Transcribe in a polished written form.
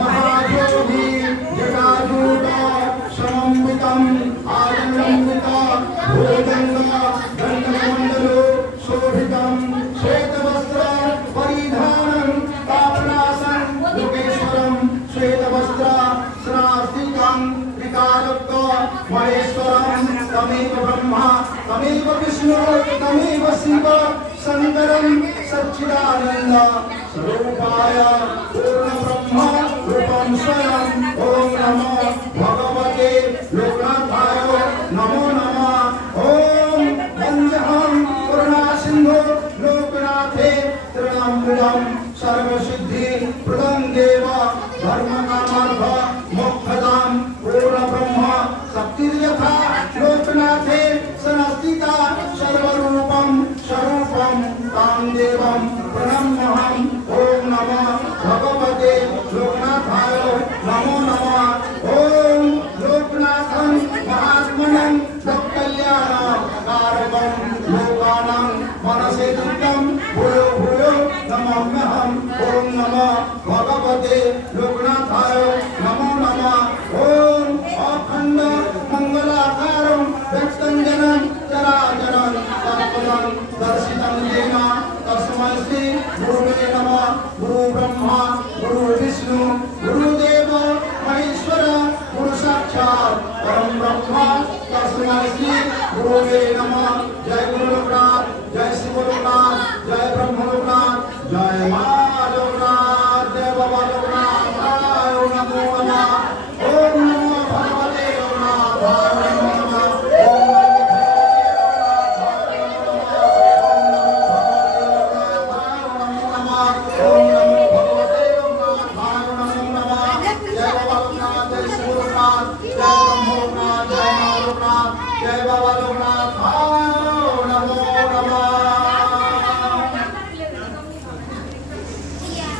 महायोगी जटाजूट समन्वितम् आनंदिता भूगंगा गंधमंडलो शोभितम् श्वेतवस्त्र परिधानं पावनासं योगेश्वरं श्वेतवस्त्र स्नास्तिकं विकारक महेश्वरं तमेव ब्रह्मा तमेव विष्णु तमेव शिव शंकरं सच्चिदानंद स्वरूपाय पूर्ण ब्रह्म रूपं स्वयं ओम नमो भगवते लोकनाथाय नमो नमः ओम वंदहं करुणा सिंधु लोकनाथे त्रिणमूलं सर्वसिद्धि प्रदं देव धर्मकामार्थ मोक्षदां पूर्ण ब्रह्म शक्तिर्यथा लोकनाथे सनस्थिता सर्वरूपं स्वरूपं तां देवं प्रणम्यहम् ओम नमः भगवते लोकनाथाय नमो नमः ओम लोकनाथं महात्मनं सत्कल्याणकारकं लोकानां मनसे दुःखं भूयो भूयो नमाम्यहम् ओम नमः भगवते लोकनाथाय नमो नमः ओम अखंड मंगलाकारं व्यक्तञ्जनं चराचरं तत्पदं दर्शितं येन तस्मै श्री गुरुवे नमः गुरु ब्रह्मा गुरु विष्णु गुरुदेव महेश्वर गुरु साक्षात् परम ब्रह्म तस्मै श्री गुरुवे नमः